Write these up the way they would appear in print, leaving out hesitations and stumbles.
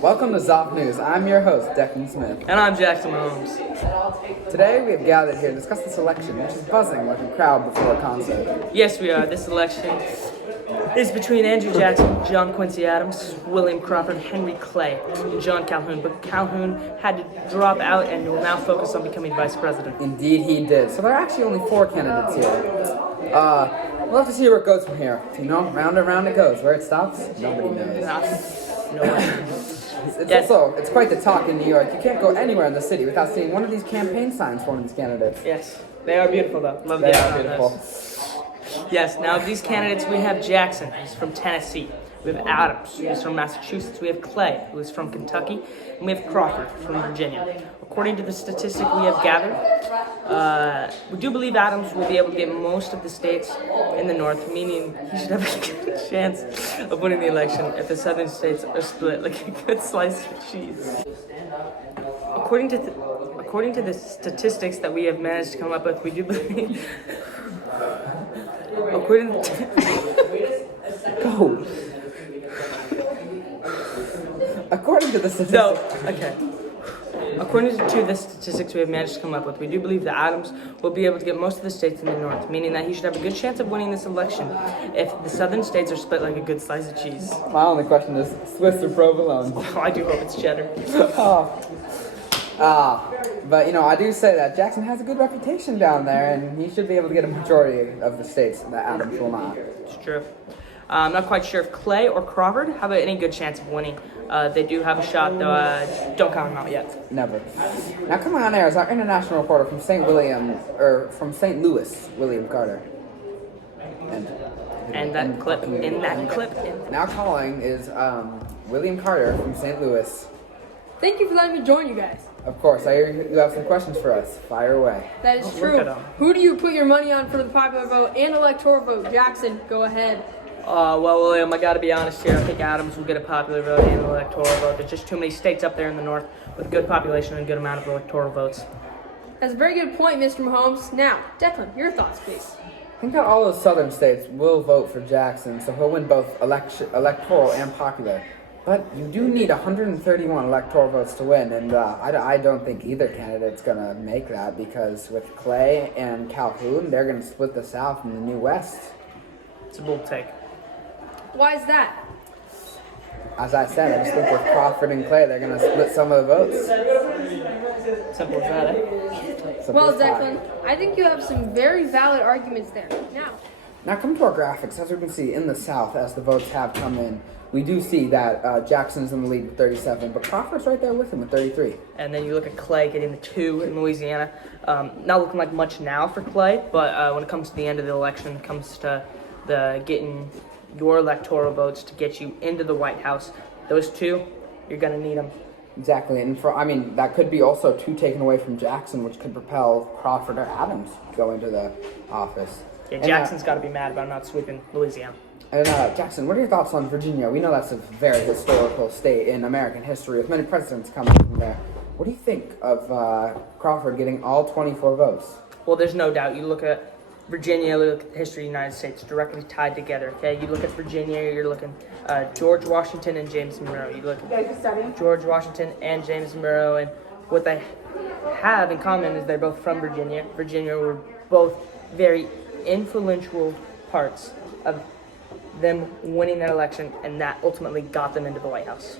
Welcome to XOF News. I'm your host, Declan Smith. And I'm Jackson Holmes. Today we have gathered here to discuss this election, which is buzzing like a crowd before a concert. Yes, we are. This election is between Andrew Jackson, John Quincy Adams, William Crawford, Henry Clay, and John Calhoun. But Calhoun had to drop out and will now focus on becoming vice president. Indeed he did. So there are actually only 4 candidates here. We'll have to see where it goes from here. You know, round and round it goes. Where it stops, nobody knows. No one. It's quite the talk in New York. You can't go anywhere in the city without seeing one of these campaign signs for one of these candidates. Yes, they are beautiful though. Love They the are art on beautiful. those. Yes, now of these candidates we have Jackson, who's from Tennessee. We have Adams, who's from Massachusetts. We have Clay, who is from Kentucky. And we have Crawford from Virginia. According to the statistic we have gathered, we do believe Adams will be able to get most of the states in the north, meaning he should have a good chance of winning the election if the southern states are split like a good slice of cheese. According to the statistics that we have managed to come up with, we do believe. Go! According to the statistics. According to the statistics we have managed to come up with, we do believe that Adams will be able to get most of the states in the north, meaning that he should have a good chance of winning this election if the southern states are split like a good slice of cheese. My only question is, Swiss or provolone? Oh, I do hope it's cheddar. But you know, I do say that Jackson has a good reputation down there, and he should be able to get a majority of the states that Adams will not. It's true. I'm not quite sure if Clay or Crawford have any good chance of winning. They do have a shot, though. Don't count them out yet. Never. Now, coming on air is our international reporter from St. Louis, William Carter. And that clip. Now calling is William Carter from St. Louis. Thank you for letting me join you guys. Of course, I hear you have some questions for us. Fire away. That is true. Who do you put your money on for the popular vote and electoral vote? Jackson, go ahead. Well, William, I gotta be honest here. I think Adams will get a popular vote and an electoral vote. There's just too many states up there in the north with a good population and a good amount of electoral votes. That's a very good point, Mr. Mahomes. Now, Declan, your thoughts, please. I think that all those southern states will vote for Jackson, so he'll win both electoral and popular. But you do need 131 electoral votes to win, and I don't think either candidate's going to make that, because with Clay and Calhoun, they're going to split the South and the New West. It's a bold take. Why is that? As I said, I just think with Crawford and Clay, they're going to split some of the votes. Simple as that, eh? Well, Declan, I think you have some very valid arguments there. Now come to our graphics. As we can see in the South, as the votes have come in, we do see that Jackson's in the lead with 37, but Crawford's right there with him with 33. And then you look at Clay getting the 2 in Louisiana. Not looking like much now for Clay, but when it comes to the end of the election, it comes to the getting your electoral votes to get you into the White House. Those 2, you're going to need them. Exactly, and that could be also 2 taken away from Jackson, which could propel Crawford or Adams to go into the office. Yeah, Jackson's got to be mad about not sweeping Louisiana. And Jackson, what are your thoughts on Virginia? We know that's a very historical state in American history, with many presidents coming from there. What do you think of Crawford getting all 24 votes? Well, there's no doubt. You look at Virginia, look at the history of the United States, directly tied together, okay? You look at Virginia, you're looking George Washington and James Monroe. You look at George Washington and James Monroe, and what they have in common is they're both from Virginia. Virginia were both very influential parts of them winning that election, and that ultimately got them into the White House.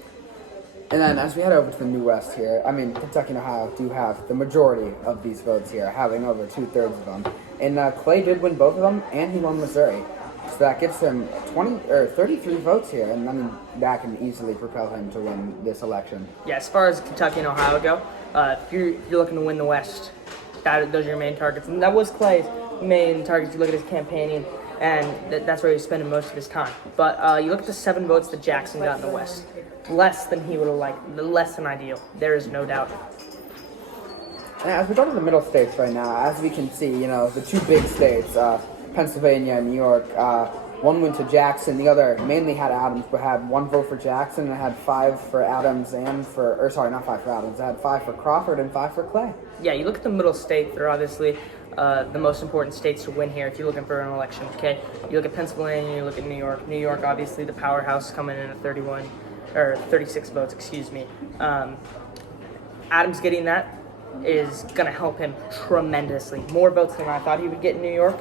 And then as we head over to the New West here, Kentucky and Ohio do have the majority of these votes here, having over 2/3 of them. And Clay did win both of them, and he won Missouri. So that gives him 33 votes here, and that can easily propel him to win this election. Yeah, as far as Kentucky and Ohio go, if you're looking to win the West, those are your main targets. And that was Clay's main targets. You look at his campaigning, and that's where he's spending most of his time. But you look at the 7 votes that Jackson got in the West. Less than he would have liked, less than ideal. There is no doubt. And as we go to the middle states right now, as we can see, the 2 big states, Pennsylvania and New York, one went to Jackson, the other mainly had Adams, but had 1 vote for Jackson and had 5 for Adams not 5 for Adams, it had 5 for Crawford and 5 for Clay. Yeah, you look at the middle states, they're obviously the most important states to win here if you're looking for an election, okay? You look at Pennsylvania, you look at New York. New York, obviously, the powerhouse coming in at 31. or 36 votes, excuse me. Adams getting that is going to help him tremendously. More votes than I thought he would get in New York.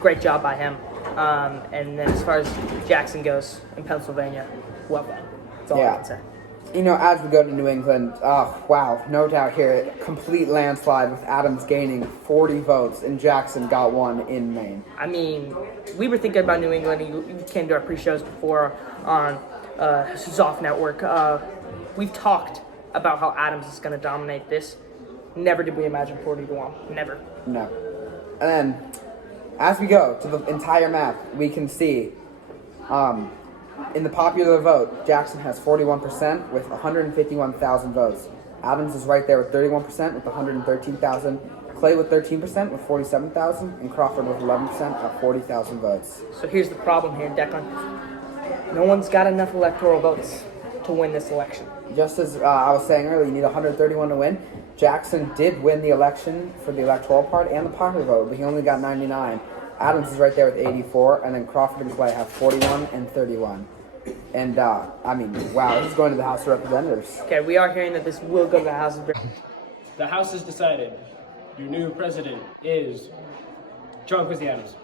Great job by him. And then as far as Jackson goes in Pennsylvania, well done. That's all I can say. You know, as we go to New England, wow, no doubt here, complete landslide with Adams gaining 40 votes and Jackson got one in Maine. I mean, we were thinking about New England. You came to our pre-shows before on XOF Network. We've talked about how Adams is going to dominate this. Never did we imagine 40-1. Never. No. And then, as we go to the entire map, we can see in the popular vote, Jackson has 41% with 151,000 votes. Adams is right there with 31% with 113,000. Clay with 13% with 47,000. And Crawford with 11% at 40,000 votes. So here's the problem here, Declan. No one's got enough electoral votes to win this election. Just as I was saying earlier, you need 131 to win. Jackson did win the election for the electoral part and the popular vote, but he only got 99. Adams is right there with 84, and then Crawford and Clay have 41 and 31. And, I mean, wow, he's going to the House of Representatives. Okay, we are hearing that this will go to the House of Representatives. The House has decided your new president is John Quincy Adams.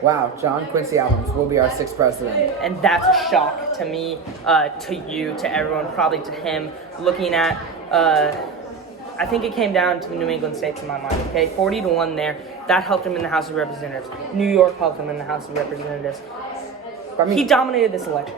Wow, John Quincy Adams will be our 6th president. And that's a shock to me, to you, to everyone, probably to him. Looking at, I think it came down to the New England states in my mind, okay? 40-1 there. That helped him in the House of Representatives. New York helped him in the House of Representatives. I mean, He dominated this election.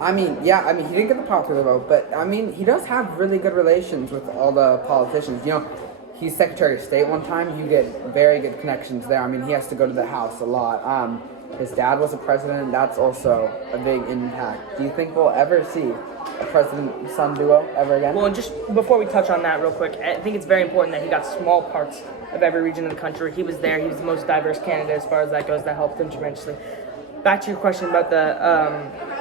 I mean, yeah, I mean, he didn't get the popular vote, but, I mean, he does have really good relations with all the politicians. You know, he's Secretary of State one time. You get very good connections there. I mean, he has to go to the House a lot. His dad was a president. That's also a big impact. Do you think we'll ever see a president-son duo ever again? Well, and just before we touch on that real quick, I think it's very important that he got small parts of every region of the country. He was there. He was the most diverse candidate as far as that goes. That helped him tremendously. Back to your question about the,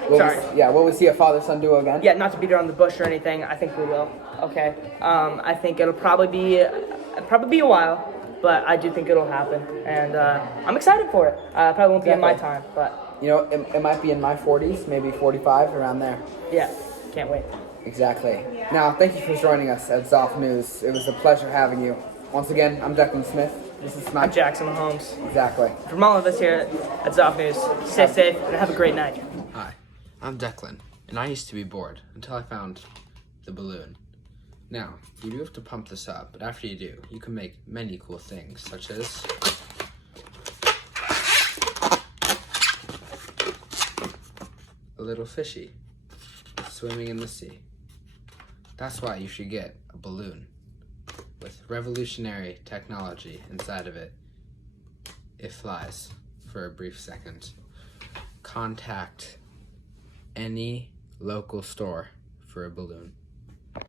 Will we see a father-son duo again? Yeah, not to beat around the bush or anything. I think we will. Okay. I think it'll probably be a while, but I do think it'll happen, and I'm excited for it. Probably won't be in my time, but you know, it might be in my 40s, maybe 45, around there. yeah, can't wait. Exactly. Now, thank you for joining us at XOF News. It was a pleasure having you. Once again, I'm Declan Smith. This is I'm Jackson Mahomes. Exactly. From all of us here at XOF News, stay safe and have a great night. Hi, I'm Declan, and I used to be bored until I found the balloon. Now, you do have to pump this up, but after you do, you can make many cool things, such as a little fishy swimming in the sea. That's why you should get a balloon with revolutionary technology inside of it. It flies for a brief second. Contact any local store for a balloon.